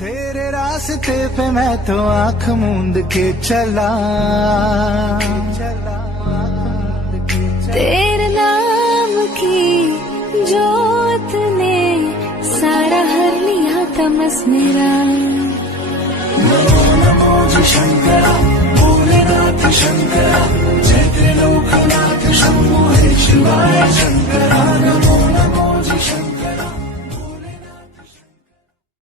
तेरे रास्ते पे मैं तो आंख मूंद के चला, तेरे नाम की जोत ने सारा हर लिया तमस मेरा। नमो नमो जी शंकरा, भोलेनाथ शंकरा,